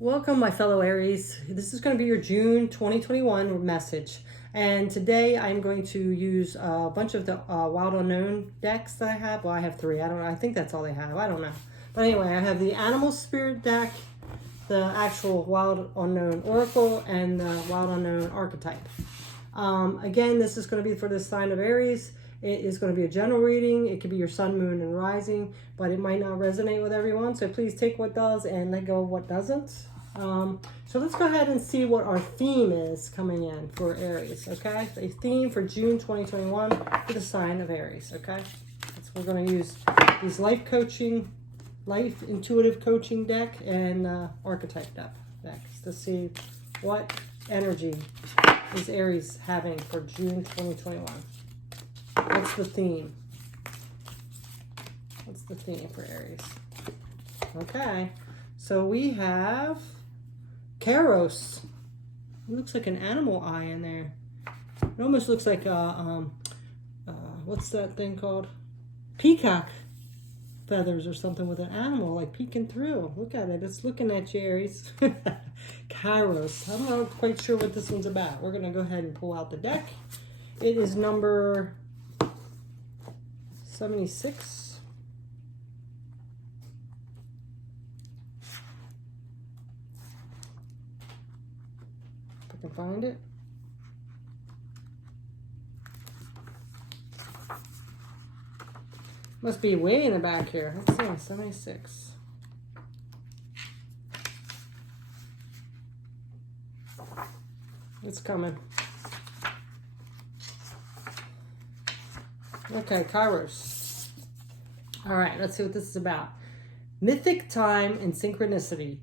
Welcome, my fellow Aries. This is going to be your June 2021 message. And today I'm going to use a bunch of the Wild Unknown decks that I have. Well, I have three. I don't know. I think that's all they have. I don't know. But anyway, I have the Animal Spirit deck, the actual Wild Unknown Oracle, and the Wild Unknown Archetype. Again, this is going to be for the sign of Aries. It is going to be a general reading. It could be your sun, moon, and rising, but it might not resonate with everyone. So please take what does and let go of what doesn't. So let's go ahead and see what our theme is coming in for Aries, okay? A theme for June 2021 for the sign of Aries, okay? We're going to use these life intuitive coaching deck and archetype decks to see what energy is Aries having for June 2021. What's the theme? What's the theme for Aries? Okay, so we have Kairos. It looks like an animal eye in there. It almost looks like a, what's that thing called? Peacock feathers or something with an animal like peeking through. Look at it. It's looking at you, Aries. Kairos. I'm not quite sure what this one's about. We're going to go ahead and pull out the deck. It is number 76. If I can find it. Must be way in the back here. Let's see, 76. It's coming. Okay, Kairos. All right, let's see what this is about. Mythic time and synchronicity.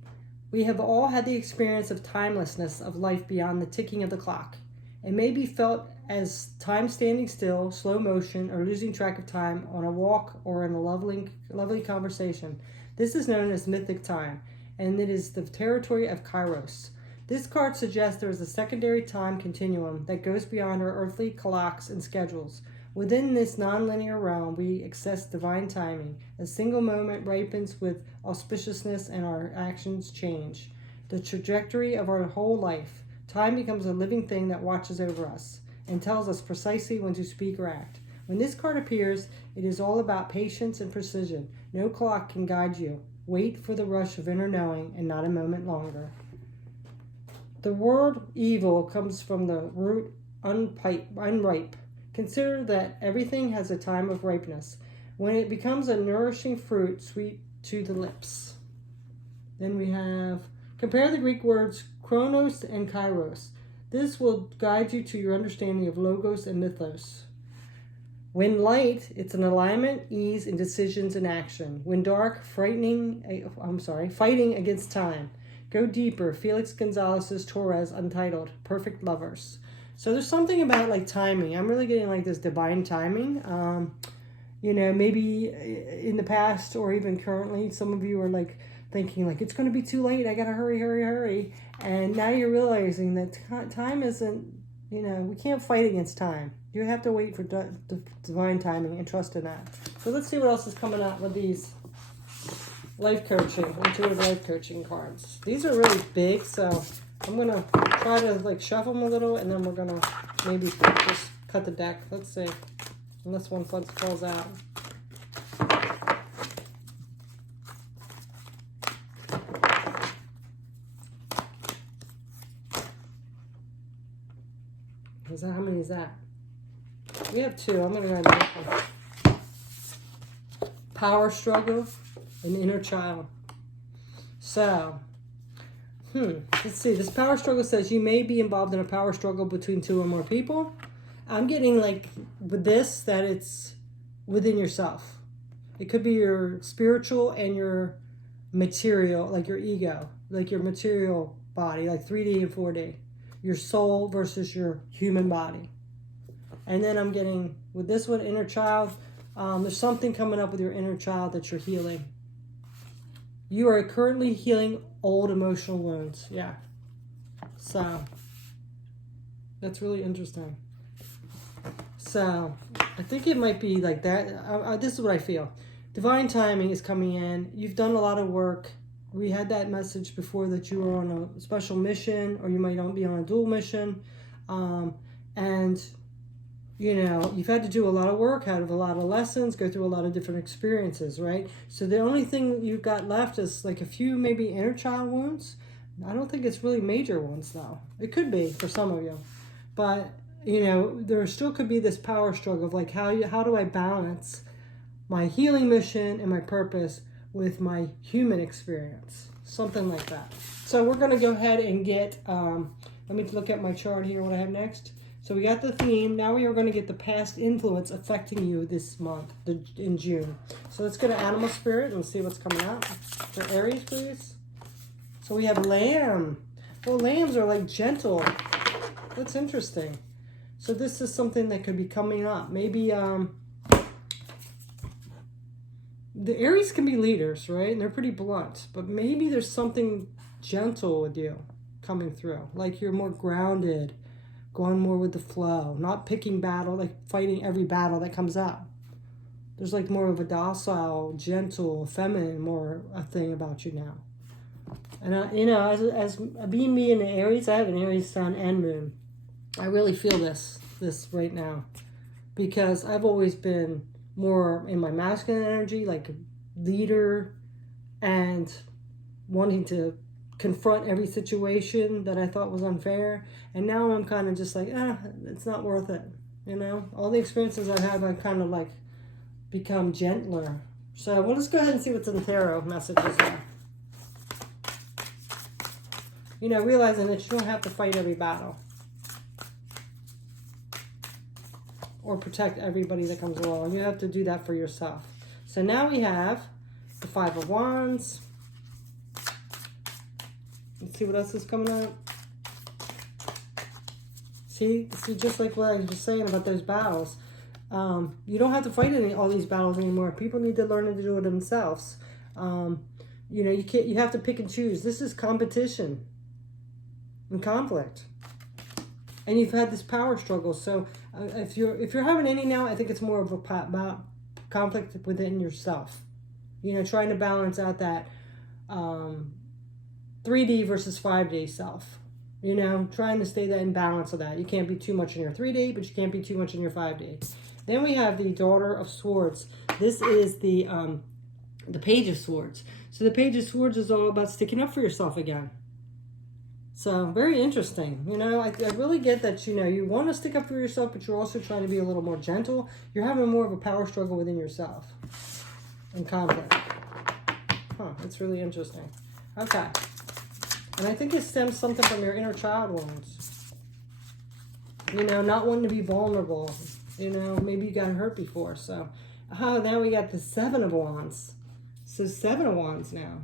We have all had the experience of timelessness of life beyond the ticking of the clock. It may be felt as time standing still, slow motion, or losing track of time on a walk or in a lovely conversation. This is known as mythic time, and it is the territory of Kairos. This card suggests there is a secondary time continuum that goes beyond our earthly clocks and schedules. Within this nonlinear realm, we access divine timing. A single moment ripens with auspiciousness and our actions change. The trajectory of our whole life. Time becomes a living thing that watches over us and tells us precisely when to speak or act. When this card appears, it is all about patience and precision. No clock can guide you. Wait for the rush of inner knowing and not a moment longer. The word evil comes from the root unripe. Consider that everything has a time of ripeness, when it becomes a nourishing fruit, sweet to the lips. Then we have, compare the Greek words chronos and kairos. This will guide you to your understanding of logos and mythos. When light, it's an alignment, ease, and decisions in action. When dark, fighting against time. Go deeper, Felix Gonzalez's Torres, Untitled, Perfect Lovers. So there's something about like timing. I'm really getting like this divine timing. Maybe in the past or even currently, some of you are like thinking like, it's going to be too late. I got to hurry. And now you're realizing that time isn't, we can't fight against time. You have to wait for divine timing and trust in that. So let's see what else is coming out with these intuitive life coaching cards. These are really big, so I'm going to try to like shuffle them a little, and then we're going to maybe just cut the deck. Let's see. Unless one falls out. How many is that? We have two. I'm going to go ahead and make one. Power struggle and inner child. So, let's see. This power struggle says you may be involved in a power struggle between two or more people. I'm getting like with this that it's within yourself. It could be your spiritual and your material, like your ego, like your material body, like 3D and 4D. Your soul versus your human body. And then I'm getting, with this one, inner child, there's something coming up with your inner child that you're healing. You are currently healing old emotional wounds. Yeah. So, that's really interesting. So, I think it might be like that. This is what I feel. Divine timing is coming in. You've done a lot of work we had that message before that you were on a special mission, or you might not be on a dual mission. And, you know, you've had to do a lot of work, have a lot of lessons, go through a lot of different experiences, right? So the only thing you've got left is like a few maybe inner child wounds. I don't think it's really major ones, though. It could be for some of you. But, you know, there still could be this power struggle of like, how do I balance my healing mission and my purpose with my human experience? Something like that. So we're going to go ahead and get, let me look at my chart here, what I have next. So we got the theme. Now we are going to get the past influence affecting you this month, in June. So let's go to animal spirit and see what's coming out. For Aries, please. So we have lamb. Well, lambs are like gentle. That's interesting. So this is something that could be coming up. Maybe the Aries can be leaders, right? And they're pretty blunt. But maybe there's something gentle with you coming through. Like you're more grounded, going more with the flow, not picking battle, like fighting every battle that comes up. There's like more of a docile, gentle, feminine, more a thing about you now. And you know, as being me in the Aries, I have an Aries sun and moon. I really feel this right now, because I've always been more in my masculine energy, like leader, and wanting to confront every situation that I thought was unfair. And now I'm kind of just like, it's not worth it. You know, all the experiences I have, I've kind of like become gentler. So we'll just go ahead and see what's in the tarot messages there. You know, realizing that you don't have to fight every battle or protect everybody that comes along. You have to do that for yourself. So now we have the Five of Wands. Let's see what else is coming up. See, just like what I was just saying about those battles. You don't have to fight all these battles anymore. People need to learn to do it themselves. You know, you have to pick and choose. This is competition and conflict. And you've had this power struggle. So if you're having any now, I think it's more of about conflict within yourself. You know, trying to balance out that 3D versus 5D self. You know, trying to stay in balance of that. You can't be too much in your 3D, but you can't be too much in your 5D. Then we have the Daughter of Swords. This is the Page of Swords. So the Page of Swords is all about sticking up for yourself again. So very interesting. You know, I really get that, you know, you want to stick up for yourself, but you're also trying to be a little more gentle. You're having more of a power struggle within yourself and conflict. That's really interesting. Okay. And I think it stems something from your inner child wounds. You know, not wanting to be vulnerable. You know, maybe you got hurt before. So, now we got the Seven of Wands. So 7 of Wands now.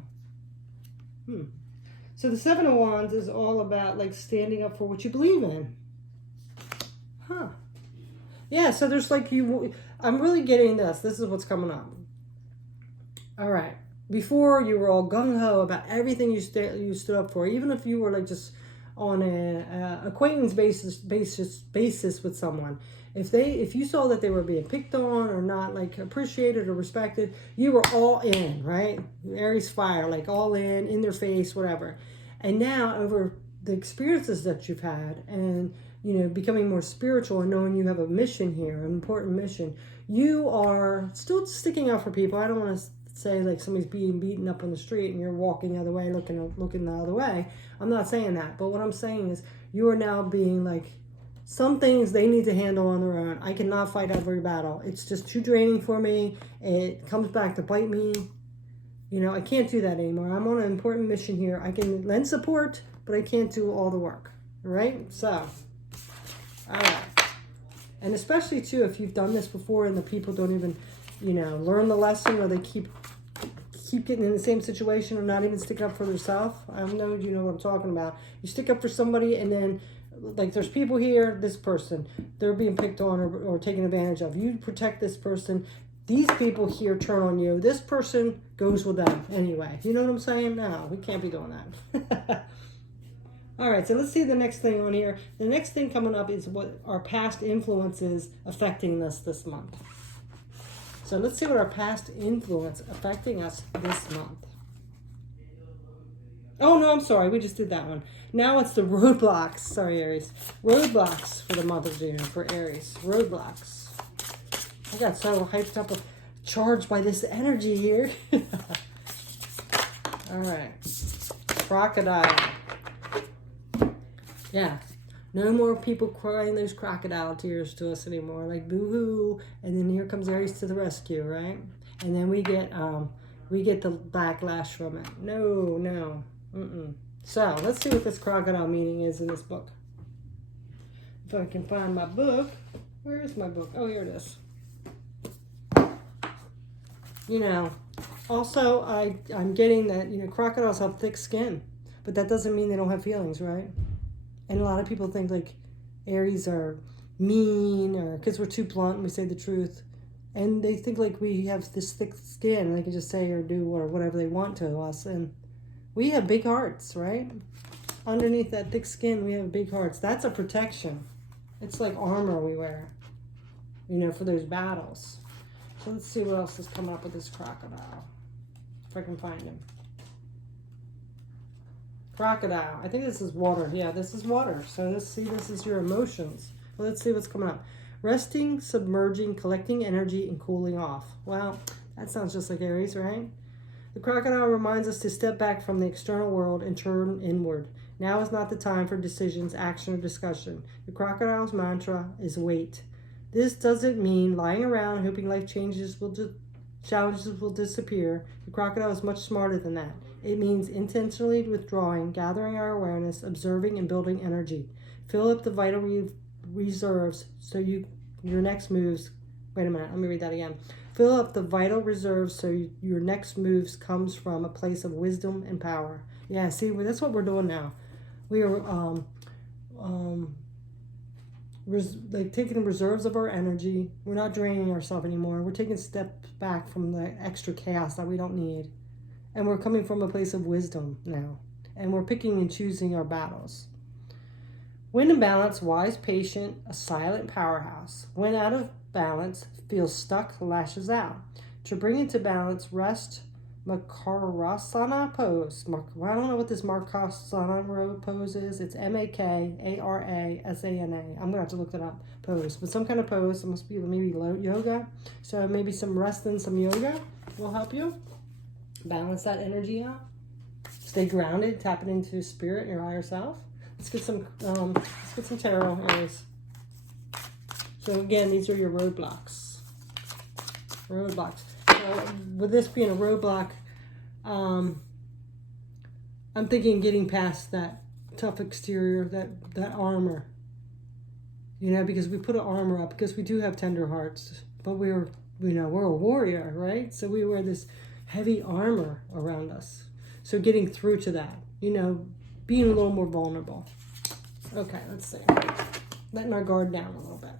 So the Seven of Wands is all about like standing up for what you believe in. Yeah, so there's like I'm really getting this. This is what's coming up. All right. Before you were all gung-ho about everything you stood up for, even if you were like just on an acquaintance basis with someone. If you saw that they were being picked on or not like appreciated or respected, you were all in, right? Aries fire, like all in their face, whatever. And now over the experiences that you've had and, you know, becoming more spiritual and knowing you have a mission here, an important mission, you are still sticking out for people. I don't want to say like somebody's being beaten up on the street and you're walking the other way, looking the other way. I'm not saying that. But what I'm saying is you are now being like, some things they need to handle on their own. I cannot fight every battle. It's just too draining for me. It comes back to bite me. You know, I can't do that anymore. I'm on an important mission here. I can lend support, but I can't do all the work. Right? So, all right. And especially, too, if you've done this before and the people don't even, you know, learn the lesson, or they keep getting in the same situation or not even sticking up for themselves. I know you know what I'm talking about. You stick up for somebody and then, like, there's people here, this person, they're being picked on or taken advantage of. You protect this person. These people here turn on you. This person goes with them anyway. You know what I'm saying? No, we can't be doing that. All right, so let's see the next thing on here. The next thing coming up is what our past influences affecting this month. So let's see what our past influence affecting us this month. Oh, no, I'm sorry. We just did that one. Now it's the roadblocks. Sorry, Aries. Roadblocks for the month of June for Aries. Roadblocks. I got so hyped up, charged by this energy here. All right. Crocodile. Yeah. No more people crying those crocodile tears to us anymore. Like, boo-hoo. And then here comes Aries to the rescue, right? And then we get the backlash from it. No. So, let's see what this crocodile meaning is in this book. If I can find my book. Where is my book? Oh, here it is. You know, also, I'm getting that, you know, crocodiles have thick skin. But that doesn't mean they don't have feelings, right? And a lot of people think, like, Aries are mean or because we're too blunt and we say the truth. And they think, like, we have this thick skin and they can just say or do or whatever they want to us. And we have big hearts, right? Underneath that thick skin, we have big hearts. That's a protection. It's like armor we wear, you know, for those battles. So let's see what else is coming up with this crocodile. If I can find him. Crocodile. I think this is water. Yeah, this is water. So this is your emotions. Well, let's see what's coming up. Resting, submerging, collecting energy, and cooling off. Well, that sounds just like Aries, right? The crocodile reminds us to step back from the external world and turn inward. Now is not the time for decisions, action, or discussion. The crocodile's mantra is wait. This doesn't mean lying around hoping life challenges will disappear. The crocodile is much smarter than that. It means intentionally withdrawing, gathering our awareness, observing, and building energy. Fill up the vital reserves so your next moves. Wait a minute, let me read that again. Fill up the vital reserves so your next moves comes from a place of wisdom and power. Yeah, see, that's what we're doing now. We are like taking the reserves of our energy. We're not draining ourselves anymore. We're taking steps back from the extra chaos that we don't need. And we're coming from a place of wisdom now. And we're picking and choosing our battles. When in balance, wise, patient, a silent powerhouse. When out of balance, feels stuck, lashes out. To bring it to balance, rest, Makarasana pose. I don't know what this Makarasana pose is. It's Makarasana. I'm going to have to look that up. Pose. But some kind of pose. It must be maybe yoga. So maybe some rest and some yoga will help you. Balance that energy out. Stay grounded, tapping into spirit and your higher self. Let's get some tarot, Aries. So again, these are your roadblocks. Roadblocks. So with this being a roadblock, I'm thinking getting past that tough exterior, that armor. You know, because we put an armor up because we do have tender hearts, but we're a warrior, right? So we wear this heavy armor around us. So getting through to that, you know, being a little more vulnerable. Okay, let's see. Letting our guard down a little bit.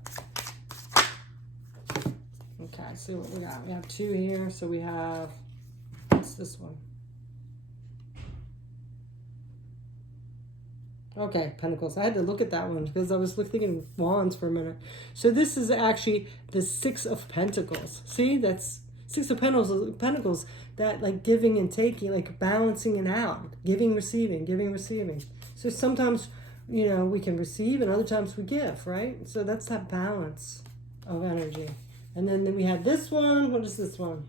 Okay, see what we got. We have two here, so we have, what's this one? Okay, Pentacles. I had to look at that one because I was thinking of Wands for a minute. So this is actually the Six of Pentacles. See, that's Six of Pentacles, that like giving and taking, like balancing it out. Giving, receiving, giving, receiving. So sometimes, you know, we can receive and other times we give, right? So that's that balance of energy. And then we have this one. What is this one?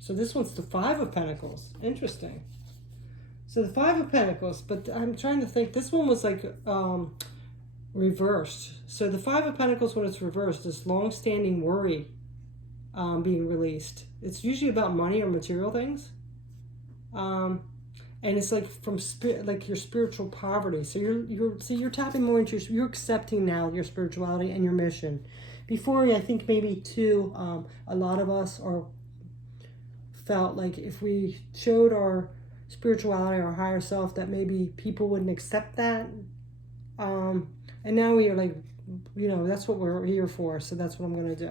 So this one's the Five of Pentacles. Interesting. So the Five of Pentacles, but I'm trying to think. This one was like reversed. So the Five of Pentacles, when it's reversed, is long-standing worry being released. It's usually about money or material things. And it's like from like your spiritual poverty. So you're tapping more into you're accepting now your spirituality and your mission. Before, I think maybe too, a lot of us felt like if we showed our spirituality, our higher self, that maybe people wouldn't accept that. And now we are like, you know, that's what we're here for. So that's what I'm going to do.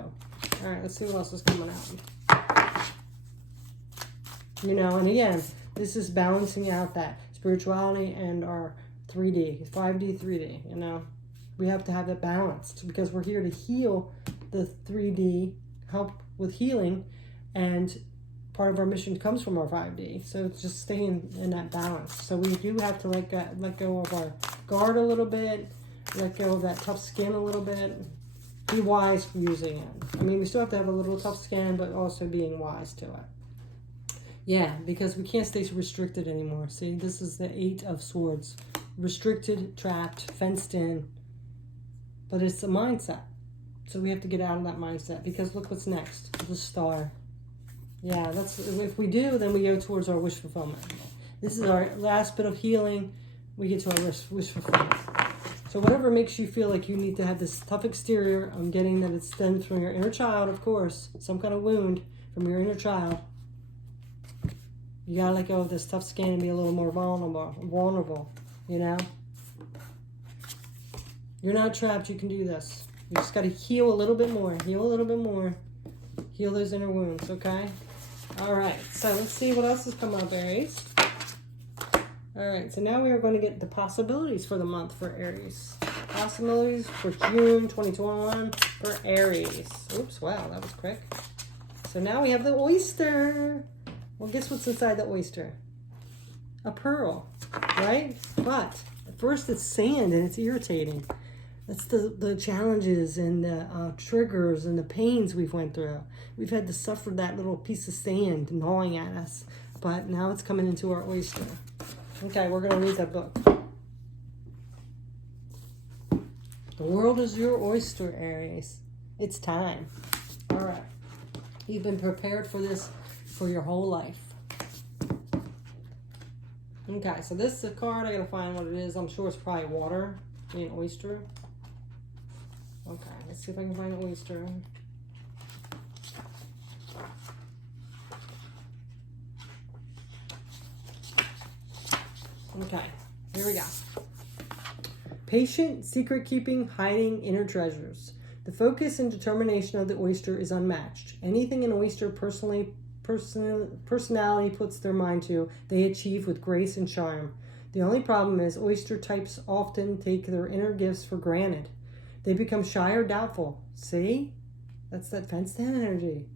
All right, let's see what else is coming out. You know, and again, this is balancing out that spirituality and our 3D, 5D, 3D, you know. We have to have it balanced because we're here to heal the 3D, help with healing, and part of our mission comes from our 5D. So it's just staying in that balance. So we do have to let go of our guard a little bit, let go of that tough skin a little bit. Be wise using it. I mean, we still have to have a little tough skin, but also being wise to it. Yeah, because we can't stay restricted anymore. See, this is the 8 of Swords. Restricted, trapped, fenced in. But it's a mindset. So we have to get out of that mindset, because look what's next. The Star. Yeah, that's, if we do, then we go towards our wish fulfillment. This is our last bit of healing. We get to our wish fulfillment. So whatever makes you feel like you need to have this tough exterior, I'm getting that it stems from your inner child, of course. Some kind of wound from your inner child. You gotta let go of this tough skin and be a little more vulnerable, you know? You're not trapped, you can do this. You just gotta heal a little bit more, heal a little bit more. Heal those inner wounds, okay? All right, so let's see what else has come up, Aries. All right, so now we are going to get the possibilities for the month for Aries. Possibilities for June 2021 for Aries. Oops, wow, that was quick. So now we have the oyster. Well, guess what's inside the oyster? A pearl, right? But at first it's sand and it's irritating. That's the challenges and the triggers and the pains we've went through. We've had to suffer that little piece of sand gnawing at us. But now it's coming into our oyster. Okay, we're going to read that book. The world is your oyster, Aries. It's time. All right. You've been prepared for this for your whole life. Okay, so this is a card. I got to find what it is. I'm sure it's probably water, an oyster. Okay, let's see if I can find an oyster. Okay, here we go. Patient, secret keeping, hiding inner treasures. The focus and determination of the oyster is unmatched. Anything an oyster personality puts their mind to, they achieve with grace and charm. The only problem is oyster types often take their inner gifts for granted. They become shy or doubtful. See? That's that fenced-in energy.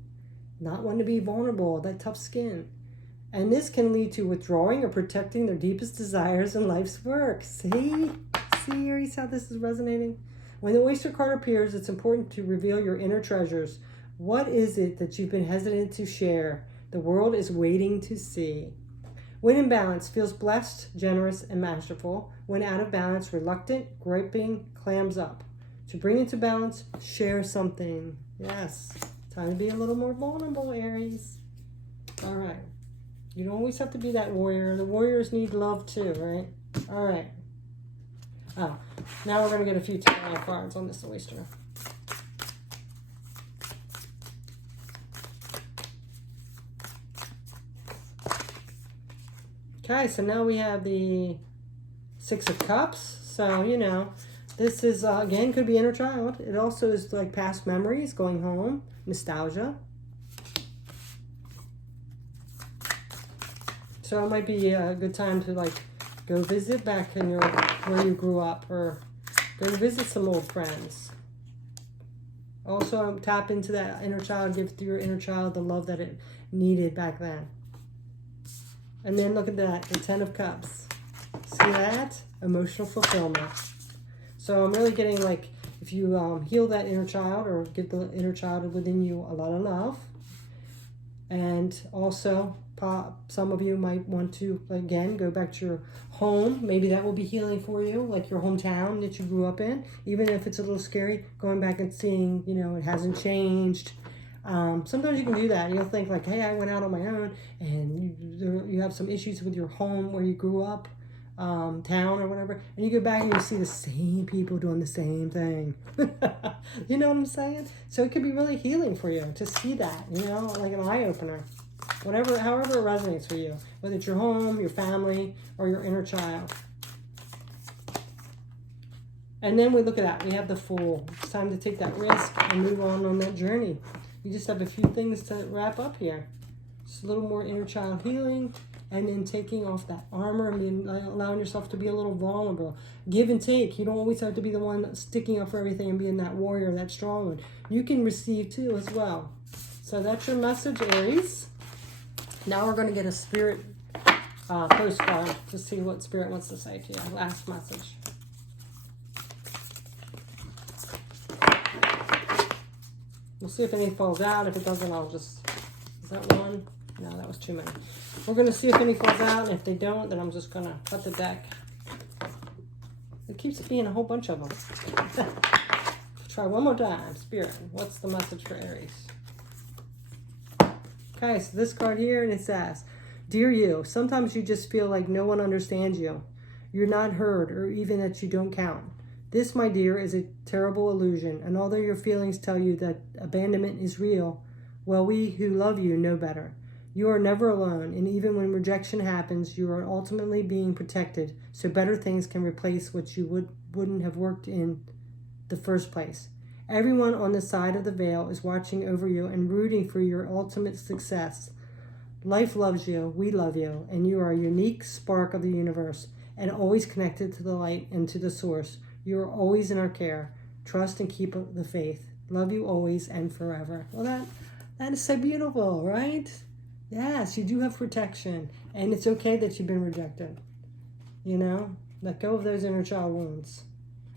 Not one to be vulnerable, that tough skin. And this can lead to withdrawing or protecting their deepest desires in life's work. See? See, Aries, how this is resonating? When the oyster card appears, it's important to reveal your inner treasures. What is it that you've been hesitant to share? The world is waiting to see. When in balance, feels blessed, generous, and masterful. When out of balance, reluctant, griping, clams up. To bring it to balance, share something. Yes, time to be a little more vulnerable, Aries. All right. You don't always have to be that warrior. The warriors need love too, right? All right. Oh, now we're going to get a few tarot cards on this oyster. Okay, so now we have the 6 of Cups. So, you know, this is, again, could be inner child. It also is like past memories, going home, nostalgia. So it might be a good time to like go visit back in where you grew up, or go visit some old friends. Also tap into that inner child, give to your inner child the love that it needed back then. And then look at that, the 10 of Cups. See that? Emotional fulfillment. So I'm really getting like, if you heal that inner child or give the inner child within you a lot of love. And also, some of you might want to, again, go back to your home. Maybe that will be healing for you, like your hometown that you grew up in. Even if it's a little scary, going back and seeing, you know, it hasn't changed. Sometimes you can do that. You'll think like, hey, I went out on my own, and you have some issues with your home where you grew up, town or whatever, and you go back and you see the same people doing the same thing. You know what I'm saying? So it could be really healing for you to see that, you know, like an eye-opener. Whatever, however it resonates for you, whether it's your home, your family, or your inner child. And then we look at that. We have the Fool. It's time to take that risk and move on that journey. You just have a few things to wrap up here. Just a little more inner child healing, and then taking off that armor and allowing yourself to be a little vulnerable. Give and take. You don't always have to be the one sticking up for everything and being that warrior, that strong one. You can receive too as well. So that's your message, Aries. Now we're going to get a Spirit postcard to see what Spirit wants to say to you. Last message. We'll see if any falls out. If it doesn't, I'll just... Is that one? No, that was too many. We're going to see if any falls out. And if they don't, then I'm just going to cut the deck. It keeps being a whole bunch of them. Try one more time. Spirit, what's the message for Aries? Okay, so this card here, and it says, Dear you, sometimes you just feel like no one understands you. You're not heard, or even that you don't count. This, my dear, is a terrible illusion, and although your feelings tell you that abandonment is real, well, we who love you know better. You are never alone, and even when rejection happens, you are ultimately being protected, so better things can replace what you wouldn't have worked in the first place. Everyone on the side of the veil is watching over you and rooting for your ultimate success. Life loves you, we love you, and you are a unique spark of the universe and always connected to the light and to the source. You are always in our care. Trust and keep the faith. Love you always and forever. Well, that is so beautiful, right? Yes, you do have protection, and it's okay that you've been rejected. You know, let go of those inner child wounds.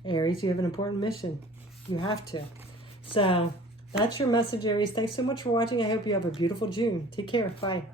Aries, you have an important mission. You have to. So that's your message, Aries. Thanks so much for watching. I hope you have a beautiful June. Take care. Bye.